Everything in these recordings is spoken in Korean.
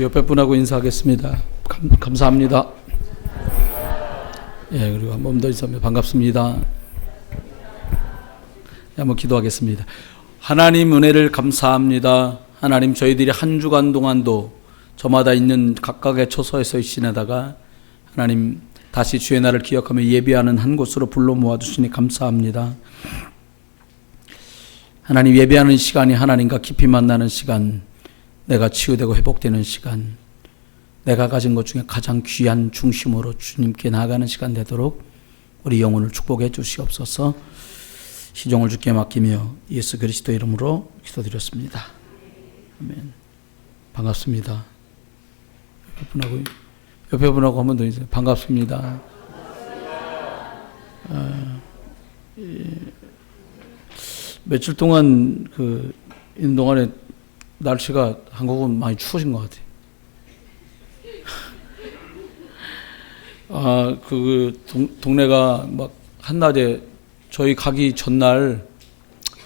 우리 옆에 분하고 인사하겠습니다. 감사합니다. 예, 그리고 한 번 더 인사합니다. 반갑습니다. 한번 기도하겠습니다. 하나님 은혜를 감사합니다. 하나님, 저희들이 한 주간 동안도 저마다 있는 각각의 처소에서 지내다가 하나님 다시 주의 날을 기억하며 예배하는 한 곳으로 불러 모아주시니 감사합니다. 하나님, 예배하는 시간이 하나님과 깊이 만나는 시간, 내가 치유되고 회복되는 시간, 내가 가진 것 중에 가장 귀한 중심으로 주님께 나아가는 시간 되도록 우리 영혼을 축복해 주시옵소서. 시종을 주께 맡기며 예수 그리스도 이름으로 기도드렸습니다. 아멘. 반갑습니다. 옆에 분하고 한 번 더 인사해. 반갑습니다. 며칠 동안 있는 동안에 날씨가 한국은 많이 추워진 것 같아요. 동네가 막 한낮에 저희 가기 전날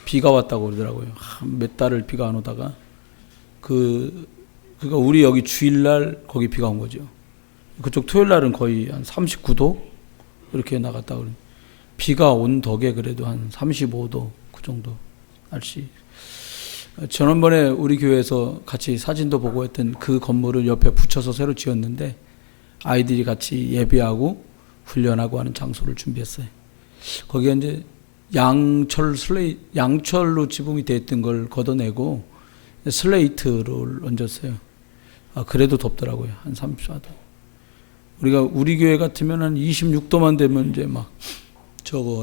비가 왔다고 그러더라고요. 몇 달을 비가 안 오다가 그러니까 우리 여기 주일날 거기 비가 온 거죠. 그쪽 토요일날은 거의 한 39도 이렇게 나갔다 그래요. 비가 온 덕에 그래도 한 35도 그 정도 날씨. 지난번에 우리 교회에서 같이 사진도 보고 했던 그 건물을 옆에 붙여서 새로 지었는데 아이들이 같이 예배하고 훈련하고 하는 장소를 준비했어요. 거기에 이제 양철로 지붕이 되어 있던 걸 걷어내고 슬레이트를 얹었어요. 그래도 덥더라고요. 한 34도. 우리 교회 같으면 한 26도만 되면 이제 막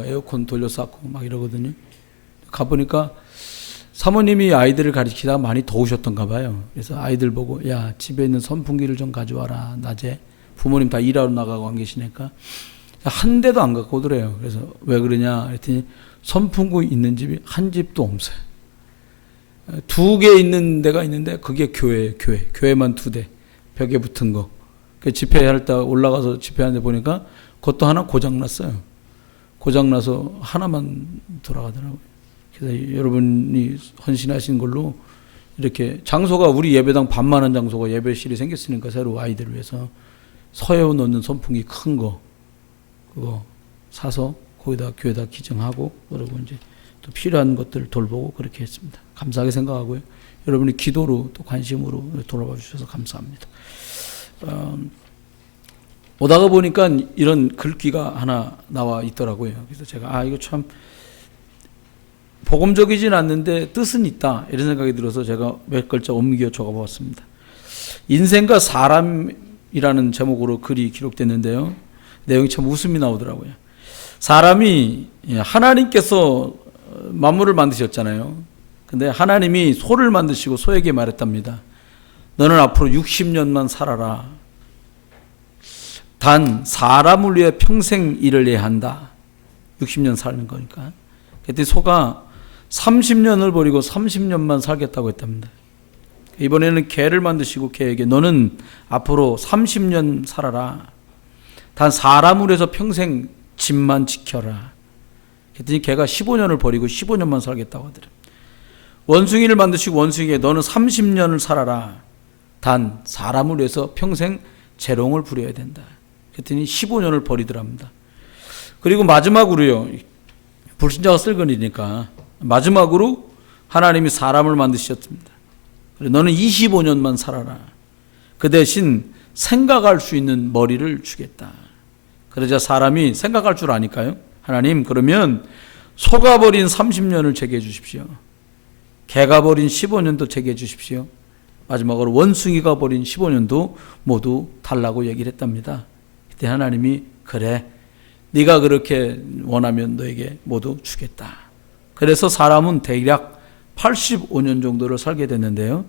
에어컨 돌려 쌓고 막 이러거든요. 가보니까 사모님이 아이들을 가르치다가 많이 더우셨던가 봐요. 그래서 아이들 보고, 야, 집에 있는 선풍기를 좀 가져와라. 낮에 부모님 다 일하러 나가고 안 계시니까 한 대도 안 갖고 오더래요. 그래서 왜 그러냐 했더니 선풍기 있는 집이 한 집도 없어요. 2개 있는 데가 있는데 그게 교회만 2대 벽에 붙은 거. 집회할 때 올라가서 집회하는데 보니까 그것도 하나 고장났어요. 고장나서 하나만 돌아가더라고요. 그래서 여러분이 헌신하신 걸로 이렇게 장소가 우리 예배당 반만한 장소가 예배실이 생겼으니까 새로 아이들을 위해서 서예원 넣는 선풍기 큰 거 그거 사서 거기다 교회다 기증하고 그러고 이제 또 필요한 것들을 돌보고 그렇게 했습니다. 감사하게 생각하고요. 여러분이 기도로 또 관심으로 돌아봐 주셔서 감사합니다. 오다가 보니까 이런 글귀가 하나 나와 있더라고요. 그래서 제가 이거 참 복음적이진 않는데 뜻은 있다 이런 생각이 들어서 제가 몇 글자 옮겨 적어봤습니다. 인생과 사람이라는 제목으로 글이 기록됐는데요. 내용이 참 웃음이 나오더라고요. 사람이 하나님께서 만물을 만드셨잖아요. 근데 하나님이 소를 만드시고 소에게 말했답니다. 너는 앞으로 60년만 살아라. 단 사람을 위해 평생 일을 해야 한다. 60년 사는 거니까. 그랬더니 소가 30년을 버리고 30년만 살겠다고 했답니다. 이번에는 개를 만드시고 개에게 너는 앞으로 30년 살아라. 단 사람을 위해서 평생 집만 지켜라. 그랬더니 개가 15년을 버리고 15년만 살겠다고 하더랍니다. 원숭이를 만드시고 원숭이에게 너는 30년을 살아라. 단 사람을 위해서 평생 재롱을 부려야 된다. 그랬더니 15년을 버리더랍니다. 그리고 마지막으로요. 불신자가 쓸거리니까 마지막으로 하나님이 사람을 만드셨습니다. 너는 25년만 살아라. 그 대신 생각할 수 있는 머리를 주겠다. 그러자 사람이 생각할 줄 아니까요. 하나님, 그러면 소가 버린 30년을 제게 해 주십시오. 개가 버린 15년도 제게 해 주십시오. 마지막으로 원숭이가 버린 15년도 모두 달라고 얘기를 했답니다. 그때 하나님이 그래, 네가 그렇게 원하면 너에게 모두 주겠다. 그래서 사람은 대략 85년 정도를 살게 됐는데요.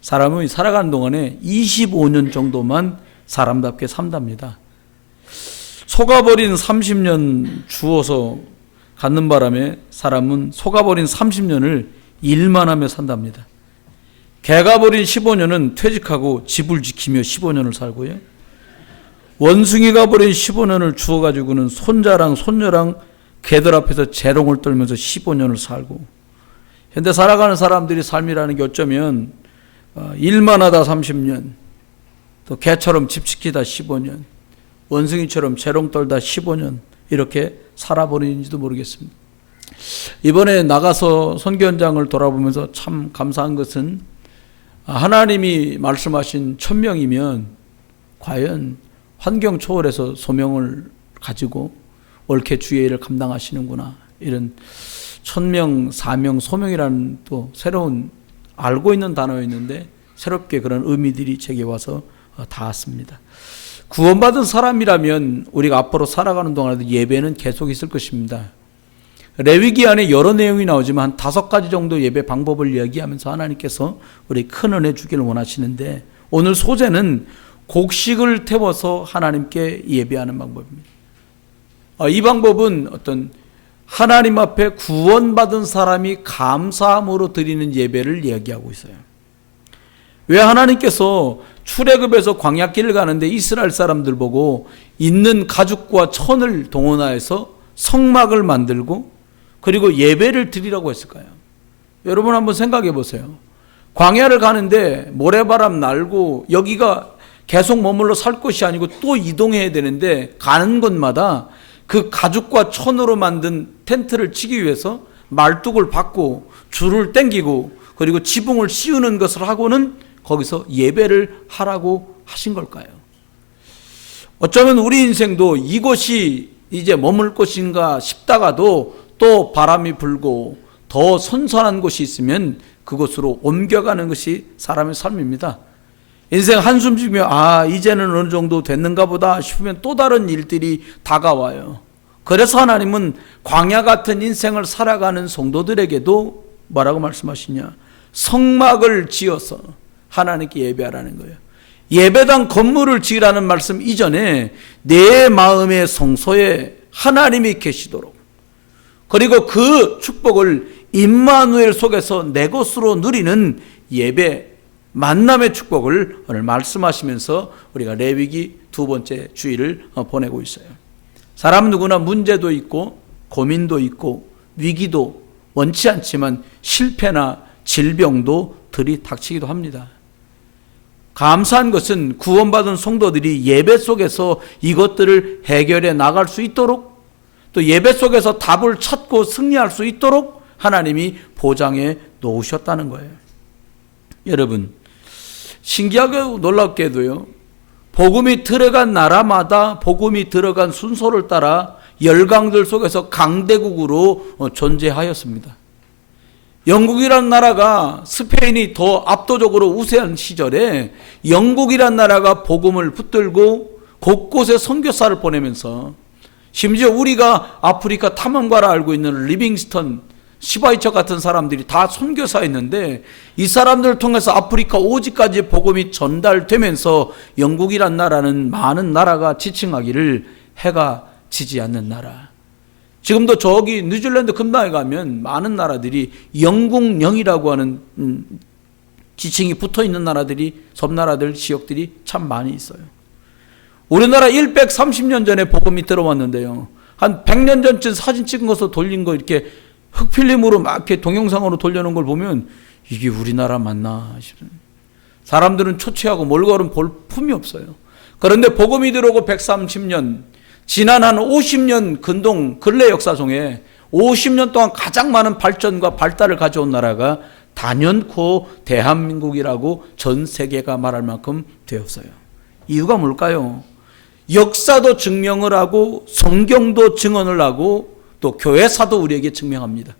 사람은 살아가는 동안에 25년 정도만 사람답게 산답니다. 소가 버린 30년 주어서 갖는 바람에 사람은 소가 버린 30년을 일만 하며 산답니다. 개가 버린 15년은 퇴직하고 집을 지키며 15년을 살고요. 원숭이가 버린 15년을 주어가지고는 손자랑 손녀랑 개들 앞에서 재롱을 떨면서 15년을 살고, 현대 살아가는 사람들이 삶이라는 게 어쩌면 일만 하다 30년, 또 개처럼 집 지키다 15년, 원숭이처럼 재롱 떨다 15년 이렇게 살아버리는지도 모르겠습니다. 이번에 나가서 선교 현장을 돌아보면서 참 감사한 것은 하나님이 말씀하신 1000명이면 과연 환경 초월해서 소명을 가지고 옳게 주의 일을 감당하시는구나, 이런 1000명, 사명, 소명이라는 또 새로운 알고 있는 단어였는데 새롭게 그런 의미들이 제게 와서 닿았습니다. 구원받은 사람이라면 우리가 앞으로 살아가는 동안에도 예배는 계속 있을 것입니다. 레위기 안에 여러 내용이 나오지만 한 5가지 정도 예배 방법을 이야기하면서 하나님께서 우리 큰 은혜 주기를 원하시는데, 오늘 소재는 곡식을 태워서 하나님께 예배하는 방법입니다. 이 방법은 어떤 하나님 앞에 구원받은 사람이 감사함으로 드리는 예배를 이야기하고 있어요. 왜 하나님께서 출애굽에서 광야길을 가는데 이스라엘 사람들 보고 있는 가죽과 천을 동원하여서 성막을 만들고 그리고 예배를 드리라고 했을까요? 여러분 한번 생각해 보세요. 광야를 가는데 모래바람 날고 여기가 계속 머물러 살 곳이 아니고 또 이동해야 되는데 가는 곳마다 그 가죽과 천으로 만든 텐트를 치기 위해서 말뚝을 박고 줄을 당기고 그리고 지붕을 씌우는 것을 하고는 거기서 예배를 하라고 하신 걸까요? 어쩌면 우리 인생도 이곳이 이제 머물 곳인가 싶다가도 또 바람이 불고 더 선선한 곳이 있으면 그곳으로 옮겨가는 것이 사람의 삶입니다. 인생 한숨 쉬며 이제는 어느 정도 됐는가 보다 싶으면 또 다른 일들이 다가와요. 그래서 하나님은 광야 같은 인생을 살아가는 성도들에게도 뭐라고 말씀하시냐, 성막을 지어서 하나님께 예배하라는 거예요. 예배당 건물을 지으라는 말씀 이전에 내 마음의 성소에 하나님이 계시도록, 그리고 그 축복을 임마누엘 속에서 내 것으로 누리는 예배, 만남의 축복을 오늘 말씀하시면서 우리가 레위기 2번째 주일을 보내고 있어요. 사람 누구나 문제도 있고 고민도 있고 위기도 원치 않지만 실패나 질병도 들이닥치기도 합니다. 감사한 것은 구원받은 성도들이 예배 속에서 이것들을 해결해 나갈 수 있도록, 또 예배 속에서 답을 찾고 승리할 수 있도록 하나님이 보장해 놓으셨다는 거예요. 여러분, 신기하고 놀랍게도요, 복음이 들어간 나라마다 복음이 들어간 순서를 따라 열강들 속에서 강대국으로 존재하였습니다. 영국이란 나라가 스페인이 더 압도적으로 우세한 시절에 영국이란 나라가 복음을 붙들고 곳곳에 선교사를 보내면서, 심지어 우리가 아프리카 탐험가라 알고 있는 리빙스턴, 시바이처 같은 사람들이 다 선교사였는데 이 사람들을 통해서 아프리카 오지까지 복음이 전달되면서 영국이란 나라는 많은 나라가 지칭하기를 해가 지지 않는 나라. 지금도 저기 뉴질랜드 근방에 가면 많은 나라들이 영국령이라고 하는 지칭이 붙어있는 나라들이, 섬나라들, 지역들이 참 많이 있어요. 우리나라 130년 전에 복음이 들어왔는데요, 한 100년 전쯤 사진 찍은 것으로 돌린 거 이렇게 흑필름으로 막 이렇게 동영상으로 돌려놓은 걸 보면 이게 우리나라 맞나 싶은, 사람들은 초췌하고 몰골은 볼 품이 없어요. 그런데 복음이 들어오고 130년, 지난 한 50년 근래 역사 중에 50년 동안 가장 많은 발전과 발달을 가져온 나라가 단연코 대한민국이라고 전 세계가 말할 만큼 되었어요. 이유가 뭘까요? 역사도 증명을 하고 성경도 증언을 하고 또 교회사도 우리에게 증명합니다.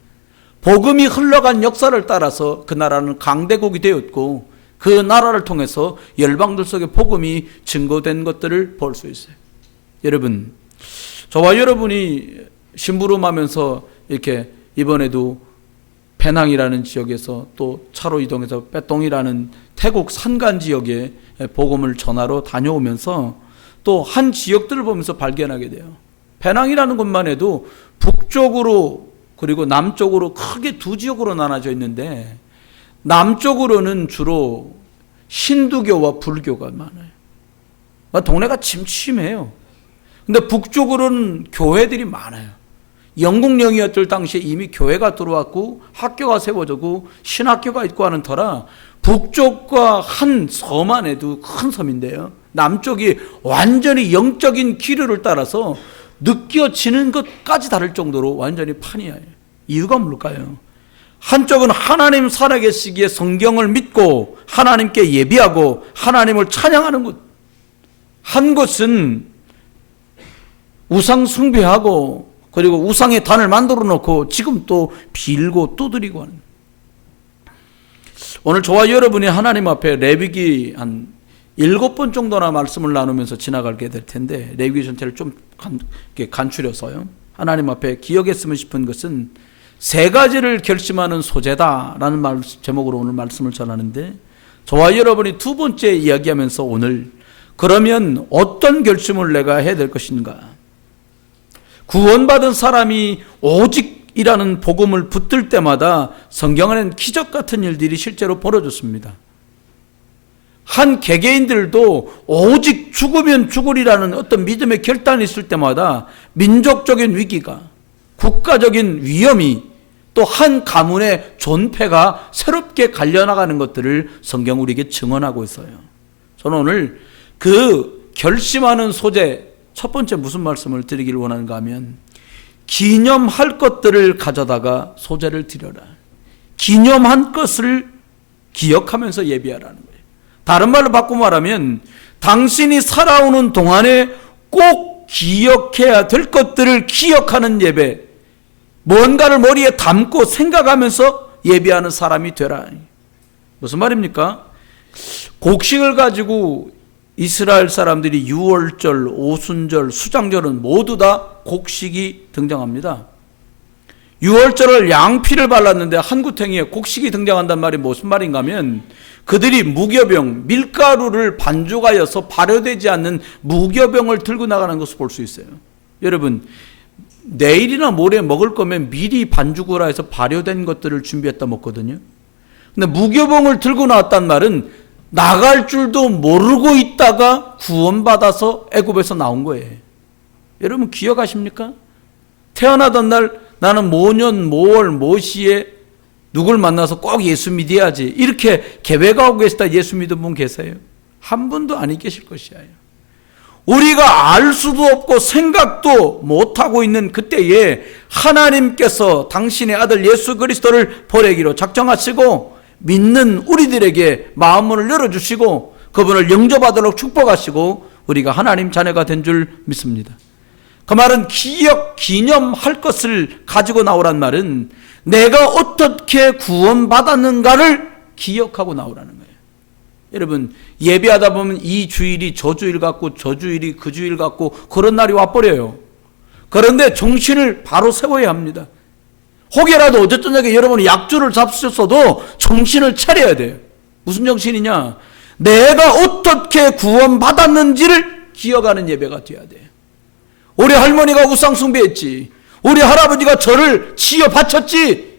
복음이 흘러간 역사를 따라서 그 나라는 강대국이 되었고 그 나라를 통해서 열방들 속에 복음이 증거된 것들을 볼 수 있어요. 여러분, 저와 여러분이 심부름하면서 이렇게 이번에도 페낭이라는 지역에서 또 차로 이동해서 빼똥이라는 태국 산간 지역에 복음을 전하러 다녀오면서 또 한 지역들을 보면서 발견하게 돼요. 페낭이라는 곳만 해도 북쪽으로 그리고 남쪽으로 크게 두 지역으로 나눠져 있는데 남쪽으로는 주로 힌두교와 불교가 많아요. 동네가 침침해요. 근데 북쪽으로는 교회들이 많아요. 영국령이었을 당시에 이미 교회가 들어왔고 학교가 세워졌고 신학교가 있고 하는 터라 북쪽과 한 섬만 해도 큰 섬인데요, 남쪽이 완전히 영적인 기류를 따라서 느껴지는 것까지 다를 정도로 완전히 판이에요. 이유가 뭘까요? 한쪽은 하나님 살아계시기에 성경을 믿고 하나님께 예비하고 하나님을 찬양하는 것, 한 곳은 우상 숭배하고 그리고 우상의 단을 만들어 놓고 지금 또 빌고 두드리고 하는. 오늘 저와 여러분이 하나님 앞에 레위기 한 7번 정도나 말씀을 나누면서 지나가게 될 텐데, 레위기 전체를 좀 간추려서요, 하나님 앞에 기억했으면 싶은 것은 3가지를 결심하는 소재다라는 제목으로 오늘 말씀을 전하는데, 저와 여러분이 2번째 이야기하면서 오늘 그러면 어떤 결심을 내가 해야 될 것인가? 구원받은 사람이 오직이라는 복음을 붙들 때마다 성경 안에는 기적 같은 일들이 실제로 벌어졌습니다. 한 개개인들도 오직 죽으면 죽으리라는 어떤 믿음의 결단이 있을 때마다 민족적인 위기가, 국가적인 위험이, 또 한 가문의 존폐가 새롭게 갈려나가는 것들을 성경 우리에게 증언하고 있어요. 저는 오늘 그 결심하는 소재 첫 번째 무슨 말씀을 드리기를 원하는가 하면, 기념할 것들을 가져다가 소재를 드려라. 기념한 것을 기억하면서 예비하라는 거예요. 다른 말로 바꾸고 말하면 당신이 살아오는 동안에 꼭 기억해야 될 것들을 기억하는 예배, 뭔가를 머리에 담고 생각하면서 예비하는 사람이 되라. 무슨 말입니까? 곡식을 가지고 이스라엘 사람들이 유월절, 오순절, 수장절은 모두 다 곡식이 등장합니다. 유월절을 양피를 발랐는데 한 구탱이에 곡식이 등장한단 말이 무슨 말인가 하면, 그들이 무교병, 밀가루를 반죽하여서 발효되지 않는 무교병을 들고 나가는 것을 볼 수 있어요. 여러분, 내일이나 모레 먹을 거면 미리 반죽을 해서 발효된 것들을 준비했다 먹거든요. 근데 무교병을 들고 나왔단 말은 나갈 줄도 모르고 있다가 구원받아서 애굽에서 나온 거예요. 여러분 기억하십니까? 태어나던 날 나는 모년 모월 모시에 누굴 만나서 꼭 예수 믿어야지, 이렇게 계획하고 계시다 예수 믿은 분 계세요? 한 분도 아니 계실 것이에요. 우리가 알 수도 없고 생각도 못하고 있는 그때에 하나님께서 당신의 아들 예수 그리스도를 보내기로 작정하시고 믿는 우리들에게 마음문을 열어주시고 그분을 영접하도록 축복하시고 우리가 하나님 자녀가 된 줄 믿습니다. 그 말은 기념할 것을 가지고 나오란 말은 내가 어떻게 구원받았는가를 기억하고 나오라는 거예요. 여러분, 예배하다 보면 이 주일이 저 주일 같고 저 주일이 그 주일 같고 그런 날이 와버려요. 그런데 정신을 바로 세워야 합니다. 혹여라도 어제 저녁에 여러분이 약주를 잡수셨어도 정신을 차려야 돼요. 무슨 정신이냐? 내가 어떻게 구원받았는지를 기억하는 예배가 되어야 돼요. 우리 할머니가 우상 숭배했지, 우리 할아버지가 저를 지어 바쳤지,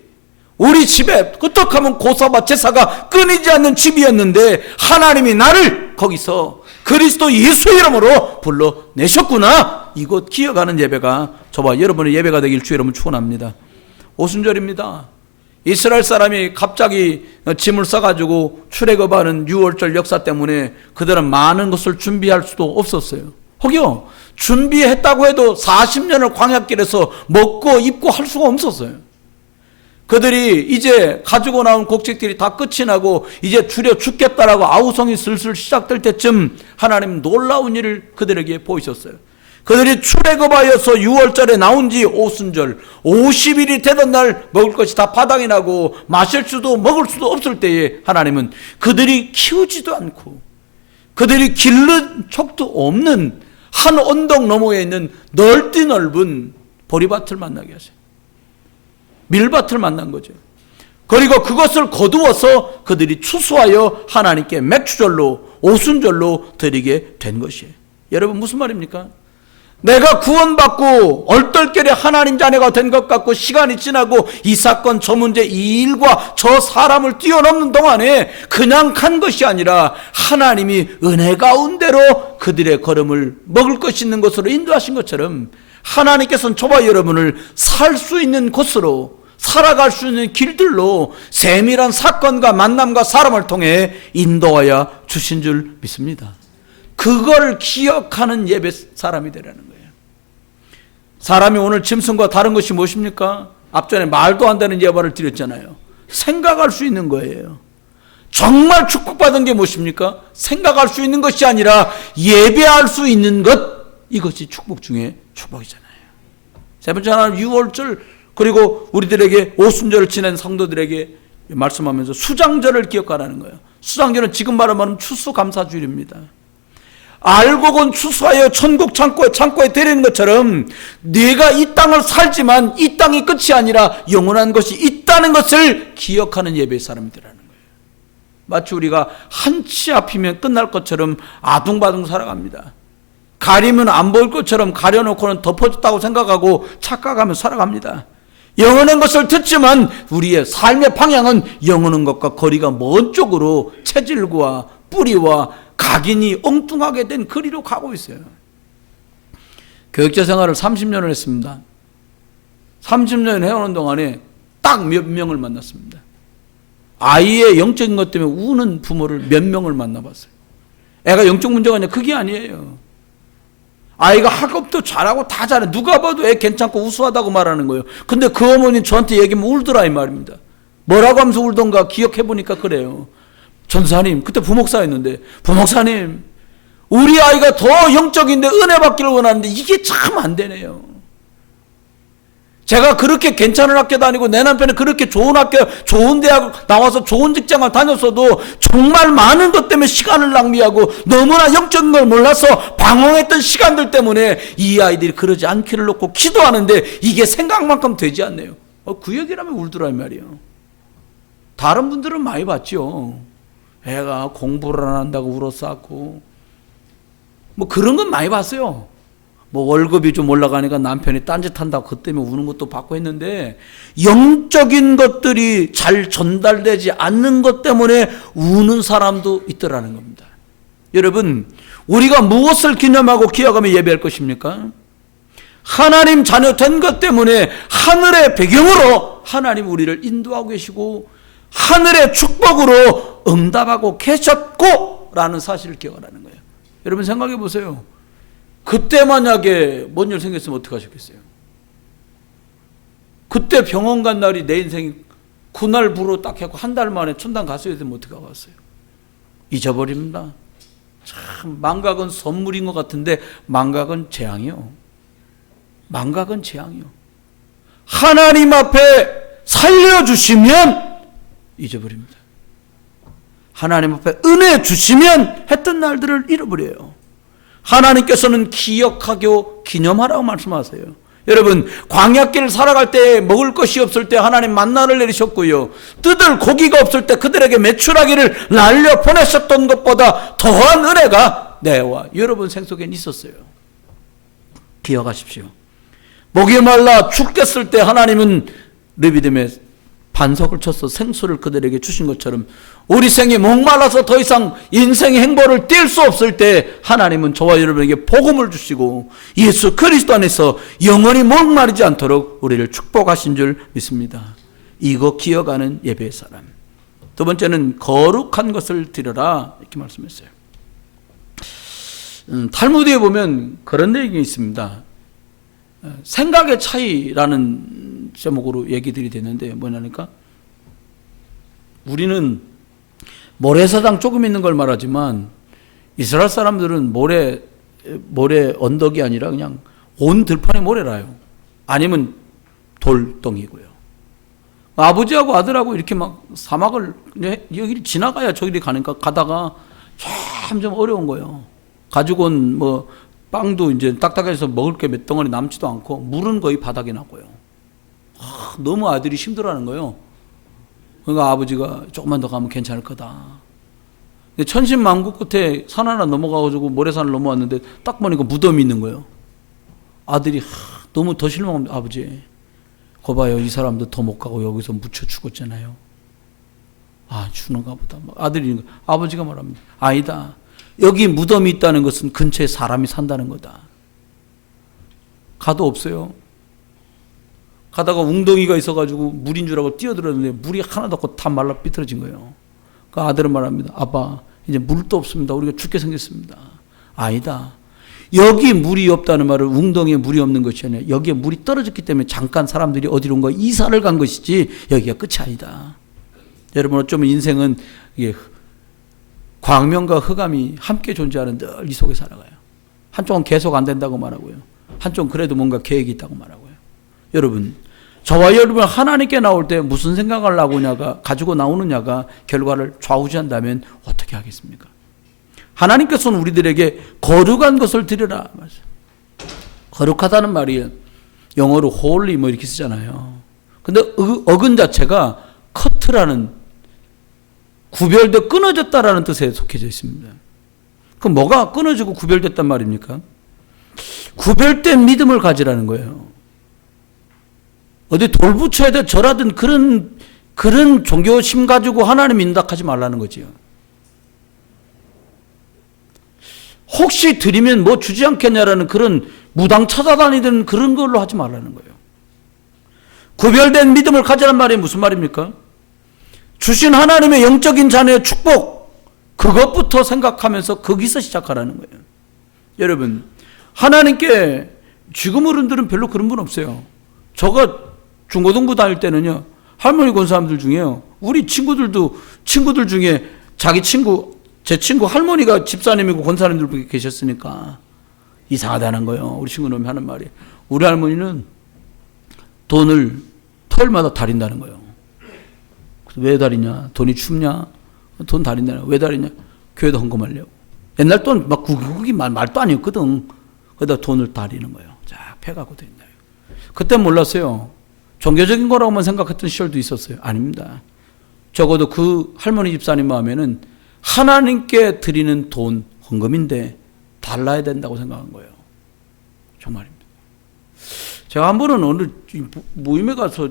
우리 집에 어떻게 하면 고사와 제사가 끊이지 않는 집이었는데 하나님이 나를 거기서 그리스도 예수 이름으로 불러내셨구나, 이것 기억하는 예배가 저와 여러분의 예배가 되길 주 여러분 축원합니다. 오순절입니다. 이스라엘 사람이 갑자기 짐을 싸가지고 출애굽하는 유월절 역사 때문에 그들은 많은 것을 준비할 수도 없었어요. 혹여 준비했다고 해도 40년을 광야길에서 먹고 입고 할 수가 없었어요. 그들이 이제 가지고 나온 곡식들이 다 끝이 나고 이제 줄여 죽겠다라고 아우성이 슬슬 시작될 때쯤 하나님 놀라운 일을 그들에게 보이셨어요. 그들이 출애굽하여서 6월절에 나온 지 오순절 50일이 되던 날 먹을 것이 다 바닥이 나고 마실 수도 먹을 수도 없을 때에 하나님은 그들이 키우지도 않고 그들이 기른 척도 없는 한 언덕 너머에 있는 넓디 넓은 보리밭을 만나게 하세요. 밀밭을 만난 거죠. 그리고 그것을 거두어서 그들이 추수하여 하나님께 맥주절로 오순절로 드리게 된 것이에요. 여러분 무슨 말입니까? 내가 구원받고 얼떨결에 하나님 자녀가 된 것 같고 시간이 지나고 이 사건 저 문제 이 일과 저 사람을 뛰어넘는 동안에 그냥 간 것이 아니라 하나님이 은혜 가운데로 그들의 걸음을 먹을 것이 있는 곳으로 인도하신 것처럼 하나님께서는 저와 여러분을 살 수 있는 곳으로 살아갈 수 있는 길들로 세밀한 사건과 만남과 사람을 통해 인도하여 주신 줄 믿습니다. 그걸 기억하는 예배 사람이 되라는 거예요. 사람이 오늘 짐승과 다른 것이 무엇입니까? 앞전에 말도 안 되는 예화를 드렸잖아요. 생각할 수 있는 거예요. 정말 축복받은 게 무엇입니까? 생각할 수 있는 것이 아니라 예배할 수 있는 것, 이것이 축복 중에 축복이잖아요. 세 번째 하나는 유월절, 그리고 우리들에게 오순절을 지낸 성도들에게 말씀하면서 수장절을 기억하라는 거예요. 수장절은 지금 말하면 추수감사주일입니다. 알곡은 추수하여 천국 창고에 데리는 것처럼 네가 이 땅을 살지만 이 땅이 끝이 아니라 영원한 것이 있다는 것을 기억하는 예배의 사람들이라는 거예요. 마치 우리가 한치 앞이면 끝날 것처럼 아둥바둥 살아갑니다. 가리면 안 보일 것처럼 가려놓고는 덮어졌다고 생각하고 착각하며 살아갑니다. 영원한 것을 듣지만 우리의 삶의 방향은 영원한 것과 거리가 먼 쪽으로 체질과 뿌리와 각인이 엉뚱하게 된 거리로 가고 있어요. 교육자 생활을 30년을 했습니다. 30년 해오는 동안에 딱 몇 명을 만났습니다. 아이의 영적인 것 때문에 우는 부모를 몇 명을 만나봤어요. 애가 영적 문제가 아니라 그게 아니에요. 아이가 학업도 잘하고 다 잘해. 누가 봐도 애 괜찮고 우수하다고 말하는 거예요. 근데 그 어머니 저한테 얘기하면 울더라 이 말입니다. 뭐라고 하면서 울던가 기억해보니까 그래요. 전사님, 그때 부목사였는데, 부목사님, 우리 아이가 더 영적인데 은혜 받기를 원하는데 이게 참 안 되네요. 제가 그렇게 괜찮은 학교 다니고 내 남편은 그렇게 좋은 학교, 좋은 대학 나와서 좋은 직장을 다녔어도 정말 많은 것 때문에 시간을 낭비하고 너무나 영적인 걸 몰라서 방황했던 시간들 때문에 이 아이들이 그러지 않기를 놓고 기도하는데 이게 생각만큼 되지 않네요. 그 얘기라면 울더라 이 말이에요. 다른 분들은 많이 봤죠. 애가 공부를 안 한다고 울었었고 뭐 그런 건 많이 봤어요. 뭐 월급이 좀 올라가니까 남편이 딴짓한다고 그 때문에 우는 것도 봤고 했는데 영적인 것들이 잘 전달되지 않는 것 때문에 우는 사람도 있더라는 겁니다. 여러분, 우리가 무엇을 기념하고 기억하며 예배할 것입니까? 하나님 자녀 된 것 때문에 하늘의 배경으로 하나님 우리를 인도하고 계시고 하늘의 축복으로 응답하고 계셨고 라는 사실을 기억하라는 거예요. 여러분 생각해 보세요. 그때 만약에 뭔 일 생겼으면 어떻게 하셨겠어요? 그때 병원 간 날이 내 인생 그날부로 딱 해고 한 달 만에 천당 갔어야 되면 어떻게 갔어요? 잊어버립니다. 참 망각은 선물인 것 같은데 망각은 재앙이요. 망각은 재앙이요. 하나님 앞에 살려주시면 잊어버립니다. 하나님 앞에 은혜 주시면 했던 날들을 잃어버려요. 하나님께서는 기억하고 기념하라고 말씀하세요. 여러분, 광야길을 살아갈 때 먹을 것이 없을 때 하나님 만나를 내리셨고요. 뜯을 고기가 없을 때 그들에게 메추라기를 날려 보내셨던 것보다 더한 은혜가 내와 여러분 생속에 있었어요. 기억하십시오. 목이 말라 죽겠을 때 하나님은 르비딤에 반석을 쳐서 생수를 그들에게 주신 것처럼 우리 생이 목말라서 더 이상 인생의 행보를 뛸 수 없을 때 하나님은 저와 여러분에게 복음을 주시고 예수 그리스도 안에서 영원히 목마르지 않도록 우리를 축복하신 줄 믿습니다. 이거 기억하는 예배의 사람. 두 번째는 거룩한 것을 드려라 이렇게 말씀했어요. 탈무드에 보면 그런 내용이 있습니다. 생각의 차이라는 제목으로 얘기들이 되는데 뭐냐니까 우리는 모래사장 조금 있는 걸 말하지만 이스라엘 사람들은 모래 언덕이 아니라 그냥 온 들판이 모래라요. 아니면 돌덩이고요. 아버지하고 아들하고 이렇게 막 사막을 여기를 지나가야 저기를 가니까 가다가 점점 어려운 거예요. 가지고 온 뭐 빵도 이제 딱딱해서 먹을 게 몇 덩어리 남지도 않고 물은 거의 바닥에 나고요. 너무 아들이 힘들어하는 거예요. 그러니까 아버지가 조금만 더 가면 괜찮을 거다. 천신만고 끝에 산 하나 넘어가가지고 모래산을 넘어왔는데 딱 보니까 무덤이 있는 거예요. 아들이 너무 더 실망합니다. 아버지, 거 봐요. 이 사람도 더 못 가고 여기서 묻혀 죽었잖아요. 아, 죽는가 보다. 아들이, 아버지가 말합니다. 아니다. 여기 무덤이 있다는 것은 근처에 사람이 산다는 거다. 가도 없어요. 가다가 웅덩이가 있어가지고 물인 줄 알고 뛰어들었는데 물이 하나도 없고 다 말라 삐뚤어진 거예요. 그 아들은 말합니다. 아빠, 이제 물도 없습니다. 우리가 죽게 생겼습니다. 아니다. 여기 물이 없다는 말은 웅덩이에 물이 없는 것이 아니라 여기에 물이 떨어졌기 때문에 잠깐 사람들이 어디론가 이사를 간 것이지 여기가 끝이 아니다. 여러분 어쩌면 인생은 이게 광명과 흑암이 함께 존재하는 늘 이 속에 살아가요. 한쪽은 계속 안 된다고 말하고요. 한쪽은 그래도 뭔가 계획이 있다고 말하고요. 여러분 저와 여러분 하나님께 나올 때 무슨 생각을 가지고 나오느냐가 결과를 좌우지한다면 어떻게 하겠습니까? 하나님께서는 우리들에게 거룩한 것을 드리라. 거룩하다는 말이 영어로 holy 뭐 이렇게 쓰잖아요. 근데 어근 자체가 커트라는 구별돼 끊어졌다라는 뜻에 속해져 있습니다. 그럼 뭐가 끊어지고 구별됐단 말입니까? 구별된 믿음을 가지라는 거예요. 어디 돌 붙여야 돼 절하든 그런 종교심 가지고 하나님 인닥하지 말라는 거지요. 혹시 드리면 뭐 주지 않겠냐라는 그런 무당 찾아다니던 그런 걸로 하지 말라는 거예요. 구별된 믿음을 가지란 말이 무슨 말입니까? 주신 하나님의 영적인 자녀의 축복, 그것부터 생각하면서 거기서 시작하라는 거예요. 여러분, 하나님께 지금 어른들은 별로 그런 분 없어요. 저가 중고등부 다닐 때는요, 할머니 권 사람들 중에요, 우리 친구들 중에 제 친구 할머니가 집사님이고 권사님들 계셨으니까 이상하다는 거예요. 우리 친구놈이 하는 말이. 우리 할머니는 돈을 토요일마다 다린다는 거예요. 왜 다리냐? 돈이 춥냐? 돈 다린다는 거예요. 왜 다리냐? 교회도 헌금하려고. 옛날 돈 막 국이 말도 아니었거든. 그러다 돈을 다리는 거예요. 자, 패가고 다닌다. 그때 몰랐어요. 종교적인 거라고만 생각했던 시절도 있었어요. 아닙니다. 적어도 그 할머니 집사님 마음에는 하나님께 드리는 돈, 헌금인데 달라야 된다고 생각한 거예요. 정말입니다. 제가 한 번은 어느 모임에 가서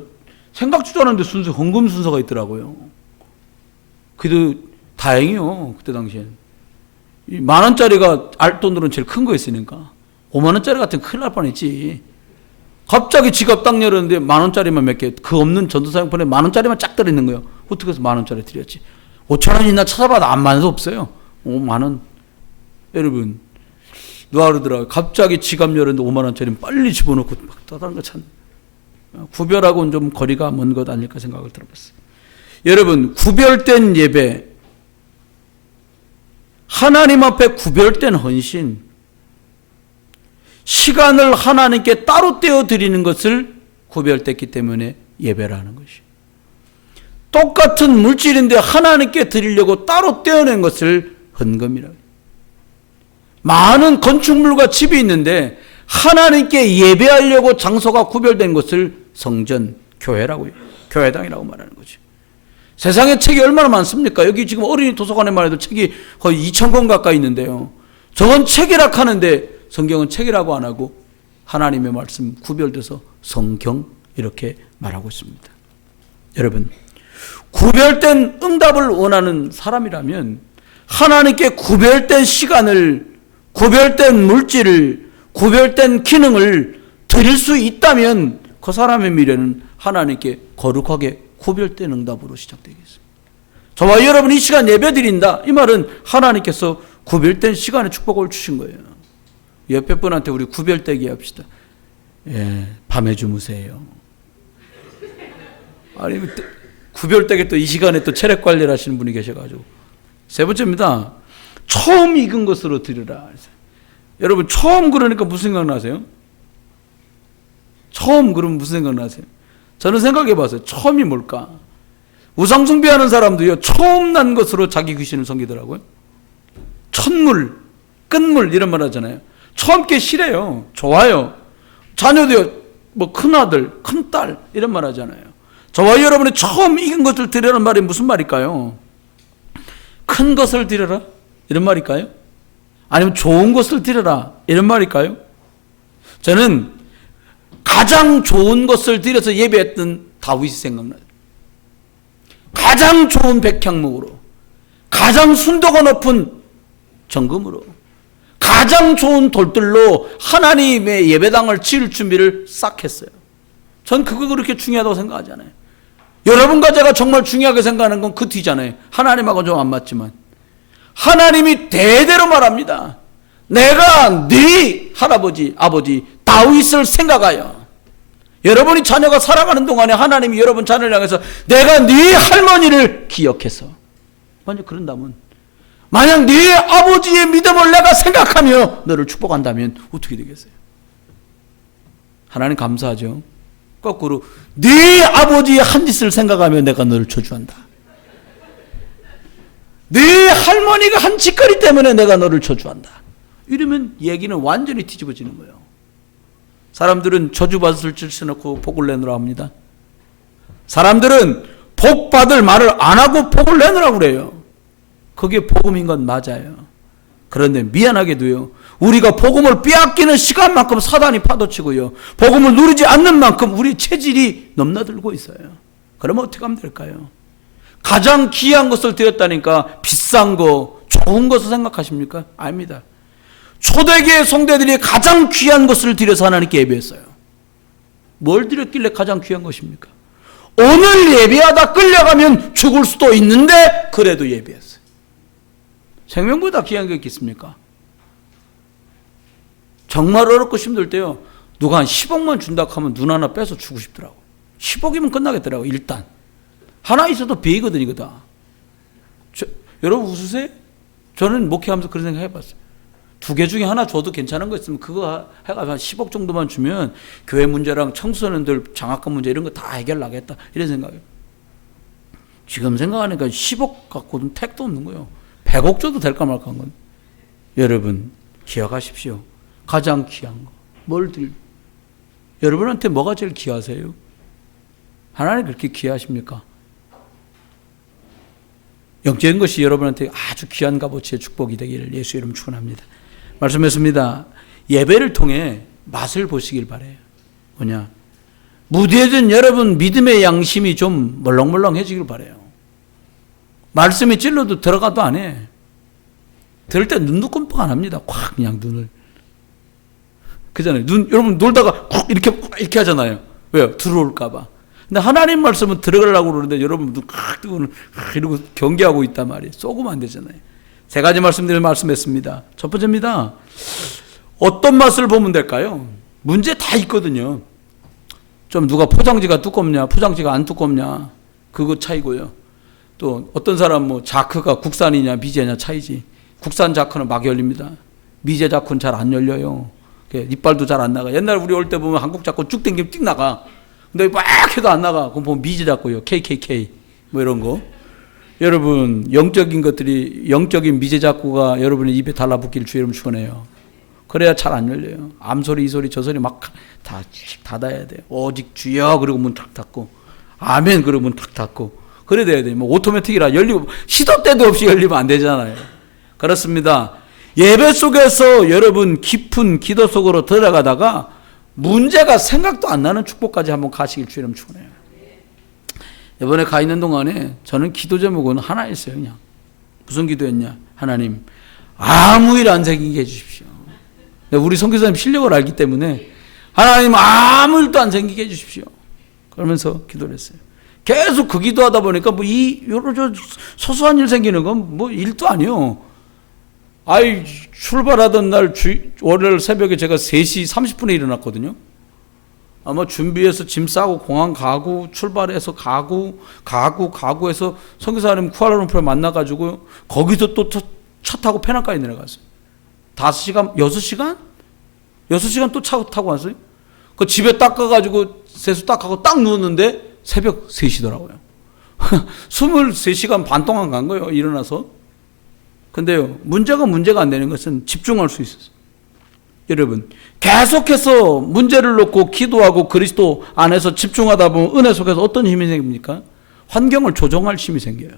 생각지도 않았는데 헌금 순서가 있더라고요. 그래도 다행이요. 그때 당시엔. 10,000원짜리가 알돈으로는 제일 큰 거였으니까. 50,000원짜리 같으면 큰일 날 뻔했지. 갑자기 지갑 딱 열었는데 10,000원짜리만 몇 개, 그 없는 전도사용폰에 10,000원짜리만 쫙 들어있는 거예요. 어떻게 해서 10,000원짜리 드렸지? 5,000원 있나 찾아봐도 안 많아도 없어요. 50,000원. 여러분, 누가 그러더라고요. 갑자기 지갑 열었는데 50,000원짜리 빨리 집어넣고 막 떠다는 거 참. 구별하고는 좀 거리가 먼 것 아닐까 생각을 들어봤어요. 여러분, 구별된 예배, 하나님 앞에 구별된 헌신, 시간을 하나님께 따로 떼어 드리는 것을 구별됐기 때문에 예배라는 것이에요. 똑같은 물질인데 하나님께 드리려고 따로 떼어낸 것을 헌금이라고 해요. 많은 건축물과 집이 있는데 하나님께 예배하려고 장소가 구별된 것을 성전, 교회라고 해요. 교회당이라고 말하는 거죠. 세상에 책이 얼마나 많습니까? 여기 지금 어린이 도서관에 말해도 책이 거의 2,000권 가까이 있는데요. 저건 책이라 하는데 성경은 책이라고 안 하고 하나님의 말씀 구별돼서 성경 이렇게 말하고 있습니다. 여러분, 구별된 응답을 원하는 사람이라면 하나님께 구별된 시간을, 구별된 물질을, 구별된 기능을 드릴 수 있다면 그 사람의 미래는 하나님께 거룩하게 구별된 응답으로 시작되겠습니다. 저와 여러분 이 시간 예배 드린다. 이 말은 하나님께서 구별된 시간에 축복을 주신 거예요. 옆에 분한테 우리 구별되게 합시다. 예, 밤에 주무세요. 아니, 구별되게 또 이 시간에 또 체력 관리를 하시는 분이 계셔가지고. 세 번째입니다. 처음 익은 것으로 드리라. 여러분, 처음 그러니까 무슨 생각 나세요? 처음 그러면 무슨 생각 나세요? 저는 생각해 봤어요. 처음이 뭘까? 우상숭배하는 사람도요, 처음 난 것으로 자기 귀신을 섬기더라고요. 첫물, 끝물 이런 말 하잖아요. 처음 게 싫어요. 좋아요. 자녀도요, 뭐 큰아들, 큰딸 이런 말 하잖아요. 저와 여러분이 처음 익은 것을 드리라는 말이 무슨 말일까요? 큰 것을 드려라 이런 말일까요? 아니면 좋은 것을 드려라 이런 말일까요? 저는 가장 좋은 것을 드려서 예배했던 다윗이 생각나요. 가장 좋은 백향목으로, 가장 순도가 높은 정금으로, 가장 좋은 돌들로 하나님의 예배당을 지을 준비를 싹 했어요. 전 그거 그렇게 중요하다고 생각하지 않아요. 여러분과 제가 정말 중요하게 생각하는 건 그 뒤잖아요. 하나님하고 좀 안 맞지만 하나님이 대대로 말합니다. 내가 네 할아버지, 아버지 다윗을 생각하여, 여러분이 자녀가 살아가는 동안에 하나님이 여러분 자녀를 향해서 내가 네 할머니를 기억해서, 만약 그런다면, 만약 네 아버지의 믿음을 내가 생각하며 너를 축복한다면 어떻게 되겠어요? 하나님 감사하죠. 거꾸로 네 아버지의 한 짓을 생각하며 내가 너를 저주한다. 네 할머니가 한 짓거리 때문에 내가 너를 저주한다. 이러면 얘기는 완전히 뒤집어지는 거예요. 사람들은 저주받을 줄 써놓고 복을 내놓으라 합니다. 사람들은 복받을 말을 안 하고 복을 내놓으라고 그래요. 그게 복음인 건 맞아요. 그런데 미안하게도요, 우리가 복음을 빼앗기는 시간만큼 사단이 파도치고요, 복음을 누리지 않는 만큼 우리 체질이 넘나들고 있어요. 그러면 어떻게 하면 될까요? 가장 귀한 것을 드렸다니까 비싼 거, 좋은 것을 생각하십니까? 아닙니다. 초대교회 성도들이 가장 귀한 것을 드려서 하나님께 예배했어요. 뭘 드렸길래 가장 귀한 것입니까? 오늘 예배하다 끌려가면 죽을 수도 있는데 그래도 예배했어요. 생명보다 귀한 게 있겠습니까? 정말 어렵고 힘들 때요, 누가 한 10억만 준다고 하면 눈 하나 빼서 주고 싶더라고. 10억이면 끝나겠더라고. 일단 하나 있어도 배이거든요. 이거 다. 여러분 웃으세요? 저는 목회하면서 그런 생각 해봤어요. 2개 중에 하나 줘도 괜찮은 거 있으면 그거 해가지고 한 10억 정도만 주면 교회 문제랑 청소년들 장학금 문제 이런 거 다 해결나겠다, 이런 생각이에요. 지금 생각하니까 10억 갖고는 택도 없는 거예요. 100억 줘도 될까 말까 한 건. 여러분 기억하십시오. 가장 귀한 거 뭘 들? 여러분한테 뭐가 제일 귀하세요? 하나님 그렇게 귀하십니까? 영적인 것이 여러분한테 아주 귀한 값어치의 축복이 되기를 예수 이름 축원합니다. 말씀했습니다. 예배를 통해 맛을 보시길 바라요. 뭐냐? 무뎌진 여러분 믿음의 양심이 좀 멀렁멀렁해지길 바라요. 말씀이 찔러도 들어가도 안 해. 들을 때 눈도 끔뻑 안 합니다. 콱 그냥 눈을. 그잖아요. 여러분 놀다가 콱 이렇게 하잖아요. 왜요? 들어올까 봐. 근데 하나님 말씀은 들어가려고 그러는데 여러분 눈 콱 뜨고 이러고 경계하고 있단 말이에요. 쏘고면 안 되잖아요. 3가지 말씀했습니다. 첫 번째입니다. 어떤 맛을 보면 될까요? 문제 다 있거든요. 좀 누가 포장지가 두껍냐, 포장지가 안 두껍냐, 그거 차이고요. 또 어떤 사람 뭐 자크가 국산이냐 미제냐 차이지. 국산 자크는 막 열립니다. 미제 자크는 잘 안 열려요. 이빨도 잘 안 나가. 옛날 우리 올 때 보면 한국 자크 쭉 당기면 띡 나가. 근데 막 해도 안 나가. 그럼 보면 미제 자크요. KKK 뭐 이런 거. 여러분 영적인 것들이, 영적인 미제 자크가 여러분의 입에 달라붙기를 주의 이름 축원해요. 그래야 잘 안 열려요. 암소리 이소리 저소리 막 다 닫아야 돼요. 오직 주여 그리고 문 탁 닫고, 아멘 그리고 문 탁 닫고, 그래야 돼야 돼요. 뭐 오토매틱이라 열리고 시도 때도 없이 열리면 안 되잖아요. 그렇습니다. 예배 속에서 여러분 깊은 기도 속으로 들어가다가 문제가 생각도 안 나는 축복까지 한번 가시길 주의 이름 축원해요. 이번에 가 있는 동안에 저는 기도 제목은 하나였어요. 그냥 무슨 기도였냐? 하나님 아무 일 안 생기게 해주십시오. 우리 선교사님 실력을 알기 때문에 하나님 아무 일도 안 생기게 해주십시오. 그러면서 기도를 했어요. 계속 그 기도하다 보니까 뭐 여러 소소한 일 생기는 건 뭐 일도 아니요. 출발하던 날 월요일 새벽에 제가 3시 30분에 일어났거든요. 아마 준비해서 짐 싸고 공항 가고 출발해서 가고 해서 선교사님 쿠알라룸푸르에 만나가지고 거기서 또 차 타고 페낭까지 내려갔어요. 5시간, 6시간? 6시간 또 차 타고 왔어요. 그 집에 닦아가지고 세수 딱 하고 딱 누웠는데 새벽 3시더라고요. 23시간 반 동안 간 거예요. 일어나서. 근데요, 문제가 안 되는 것은 집중할 수 있었어요. 여러분, 계속해서 문제를 놓고 기도하고 그리스도 안에서 집중하다 보면 은혜 속에서 어떤 힘이 생깁니까? 환경을 조정할 힘이 생겨요.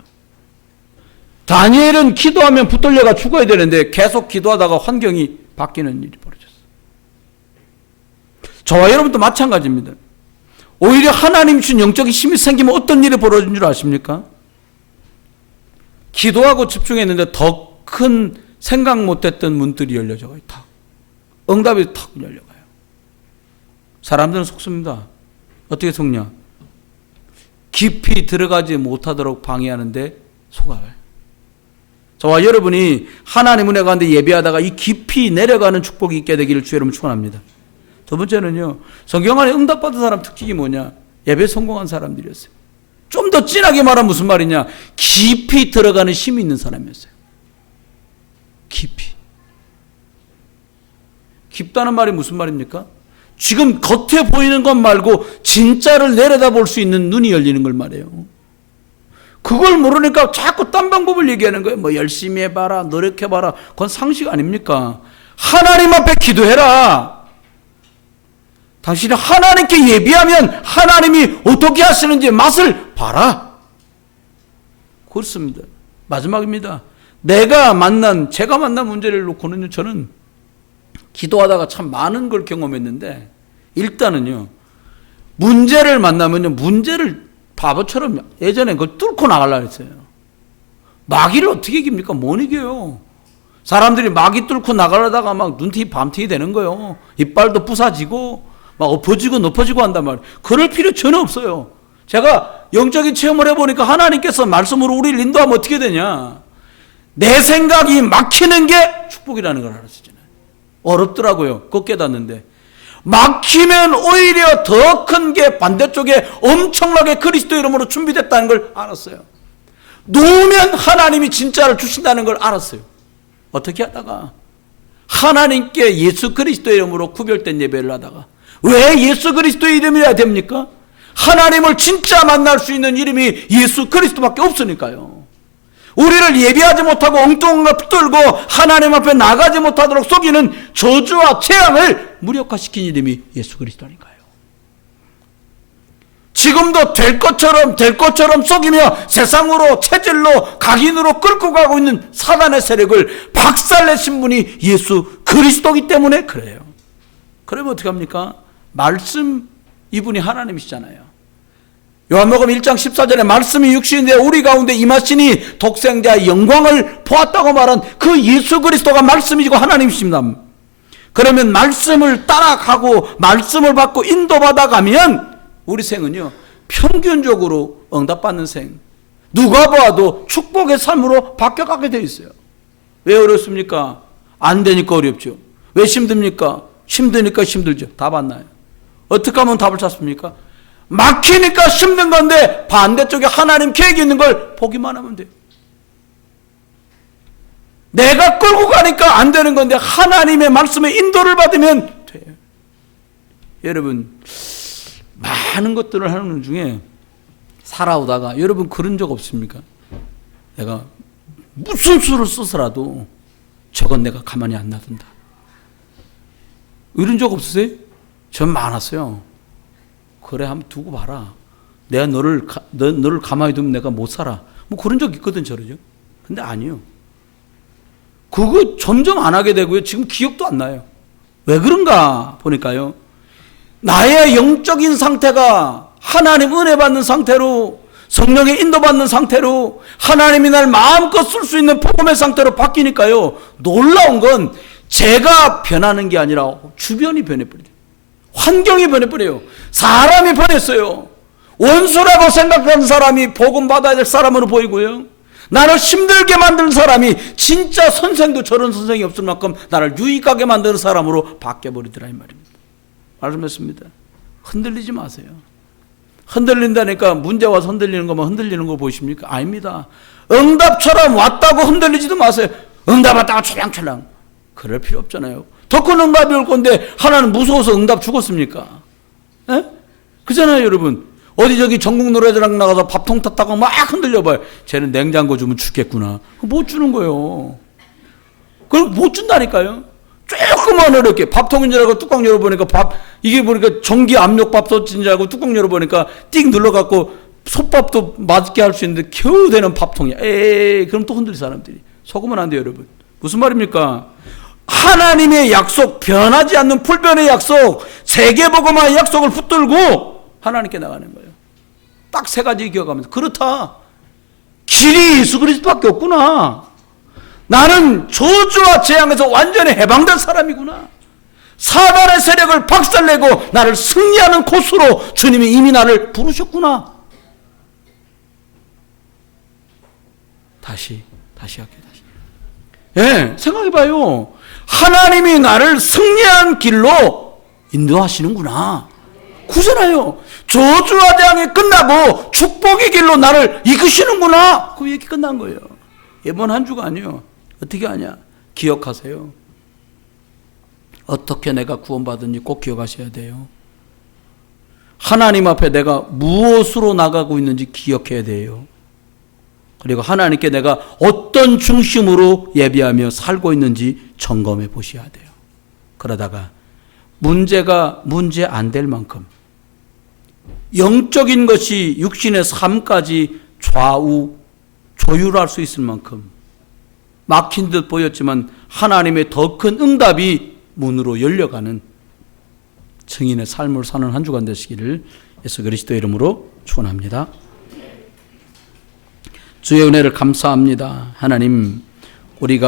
다니엘은 기도하면 붙들려가 죽어야 되는데 계속 기도하다가 환경이 바뀌는 일이 벌어졌어요. 저와 여러분도 마찬가지입니다. 오히려 하나님 주신 영적인 힘이 생기면 어떤 일이 벌어진 줄 아십니까? 기도하고 집중했는데 더 큰 생각 못했던 문들이 열려져요. 탁. 응답이 탁 열려가요. 사람들은 속습니다. 어떻게 속냐? 깊이 들어가지 못하도록 방해하는데 속아요. 저와 여러분이 하나님 은혜 가운데 예배하다가 이 깊이 내려가는 축복이 있게 되기를 주 여러분 축원합니다. 두 번째는요, 성경 안에 응답받은 사람 특징이 뭐냐? 예배 성공한 사람들이었어요. 좀 더 진하게 말하면 무슨 말이냐? 깊이 들어가는 힘이 있는 사람이었어요. 깊이. 깊다는 말이 무슨 말입니까? 지금 겉에 보이는 것 말고 진짜를 내려다볼 수 있는 눈이 열리는 걸 말해요. 그걸 모르니까 자꾸 딴 방법을 얘기하는 거예요. 뭐 열심히 해봐라, 노력해봐라. 그건 상식 아닙니까? 하나님 앞에 기도해라. 당신이 하나님께 예비하면 하나님이 어떻게 하시는지 맛을 봐라. 그렇습니다. 마지막입니다. 제가 만난 문제를 놓고는 저는 기도하다가 참 많은 걸 경험했는데, 일단은요, 문제를 만나면요, 문제를 바보처럼 예전에 그걸 뚫고 나가려고 했어요. 마귀를 어떻게 이깁니까? 못 이겨요. 사람들이 마귀 뚫고 나가려다가 막 눈티 밤티 되는 거예요. 이빨도 부사지고 막 엎어지고 높아지고 한단 말이에요. 그럴 필요 전혀 없어요. 제가 영적인 체험을 해보니까 하나님께서 말씀으로 우리를 인도하면 어떻게 되냐? 내 생각이 막히는 게 축복이라는 걸 알았잖아요. 어렵더라고요. 그거 깨닫는데. 막히면 오히려 더 큰 게 반대쪽에 엄청나게 그리스도 이름으로 준비됐다는 걸 알았어요. 놓으면 하나님이 진짜를 주신다는 걸 알았어요. 어떻게 하다가 하나님께 예수 그리스도 이름으로 구별된 예배를 하다가, 왜 예수 그리스도 이름이어야 됩니까? 하나님을 진짜 만날 수 있는 이름이 예수 그리스도밖에 없으니까요. 우리를 예비하지 못하고 엉뚱한 것 붙들고 하나님 앞에 나가지 못하도록 속이는 저주와 재앙을 무력화시킨 이름이 예수 그리스도니까요. 지금도 될 것처럼 속이며 세상으로 체질로 각인으로 끌고 가고 있는 사단의 세력을 박살내신 분이 예수 그리스도이기 때문에 그래요. 그러면 어떻게 합니까? 말씀, 이분이 하나님이시잖아요. 요한복음 1장 14절에 말씀이 육신인데 우리 가운데 임하시니 독생자의 영광을 보았다고 말한 그 예수 그리스도가 말씀이시고 하나님이십니다. 그러면 말씀을 따라가고 말씀을 받고 인도받아 가면 우리 생은요, 평균적으로 응답받는 생, 누가 봐도 축복의 삶으로 바뀌어가게 되어 있어요. 왜 어렵습니까? 안 되니까 어렵죠. 왜 힘듭니까? 힘드니까 힘들죠. 답 안 나요. 어떻게 하면 답을 찾습니까? 막히니까 힘든 건데 반대쪽에 하나님 계획이 있는 걸 보기만 하면 돼요. 내가 끌고 가니까 안 되는 건데 하나님의 말씀에 인도를 받으면 돼요. 여러분, 많은 것들을 하는 중에 살아오다가 여러분 그런 적 없습니까? 내가 무슨 수를 써서라도 저건 내가 가만히 안 놔둔다. 이런 적 없으세요? 전 많았어요. 그래, 한번 두고 봐라. 내가 너를 가만히 두면 내가 못 살아. 뭐 그런 적 있거든, 저러죠. 근데 아니요. 그거 점점 안 하게 되고요. 지금 기억도 안 나요. 왜 그런가 보니까요. 나의 영적인 상태가 하나님 은혜 받는 상태로, 성령의 인도받는 상태로, 하나님이 날 마음껏 쓸 수 있는 복음의 상태로 바뀌니까요. 놀라운 건 제가 변하는 게 아니라 주변이 변해버려요. 환경이 변해버려요. 사람이 변했어요. 원수라고 생각하는 사람이 복음 받아야 될 사람으로 보이고요. 나를 힘들게 만드는 사람이 진짜 선생도 저런 선생이 없을 만큼 나를 유익하게 만드는 사람으로 바뀌어버리더라, 이 말입니다. 말씀했습니다. 흔들리지 마세요. 흔들린다니까 문제 와서 흔들리는 것만 흔들리는 거 보이십니까? 아닙니다. 응답처럼 왔다고 흔들리지도 마세요. 응답 왔다고 찰랑찰랑. 그럴 필요 없잖아요. 더 큰 응답이 올 건데 하나는 무서워서 응답 죽었습니까? 에? 그잖아요, 여러분. 어디 저기 전국 노래자랑 나가서 밥통 탔다고 막 흔들려봐요. 쟤는 냉장고 주면 죽겠구나. 못 주는 거예요. 그걸 못 준다니까요. 조금만 어렵게 밥통인 줄 알고 뚜껑 열어보니까 이게 보니까 전기 압력 밥솥인 줄 알고 뚜껑 열어보니까 띵 눌러갖고 솥밥도 맛있게 할 수 있는데 겨우 되는 밥통이야. 에이, 그럼 또 흔들 사람들이. 속으면 안 돼요, 여러분. 무슨 말입니까? 하나님의 약속, 변하지 않는 불변의 약속, 세계복음화의 약속을 붙들고 하나님께 나가는 거예요. 딱 세 가지 기억하면서, 그렇다. 길이 예수 그리스도밖에 없구나. 나는 저주와 재앙에서 완전히 해방된 사람이구나. 사단의 세력을 박살내고 나를 승리하는 코스로 주님이 이미 나를 부르셨구나. 다시 할게요. 예, 생각해봐요. 하나님이 나를 승리한 길로 인도하시는구나. 구절하여 저주와 재앙이 끝나고 축복의 길로 나를 이끄시는구나. 그 얘기 끝난 거예요. 이번 한 주가 아니요. 어떻게 하냐? 기억하세요. 어떻게 내가 구원받은지 꼭 기억하셔야 돼요. 하나님 앞에 내가 무엇으로 나가고 있는지 기억해야 돼요. 그리고 하나님께 내가 어떤 중심으로 예배하며 살고 있는지 점검해 보셔야 돼요. 그러다가 문제가 문제 안 될 만큼 영적인 것이 육신의 삶까지 조율할 수 있을 만큼 막힌 듯 보였지만 하나님의 더 큰 응답이 문으로 열려가는 증인의 삶을 사는 한 주간 되시기를 예수 그리스도의 이름으로 축원합니다. 주의 은혜를 감사합니다. 하나님, 우리가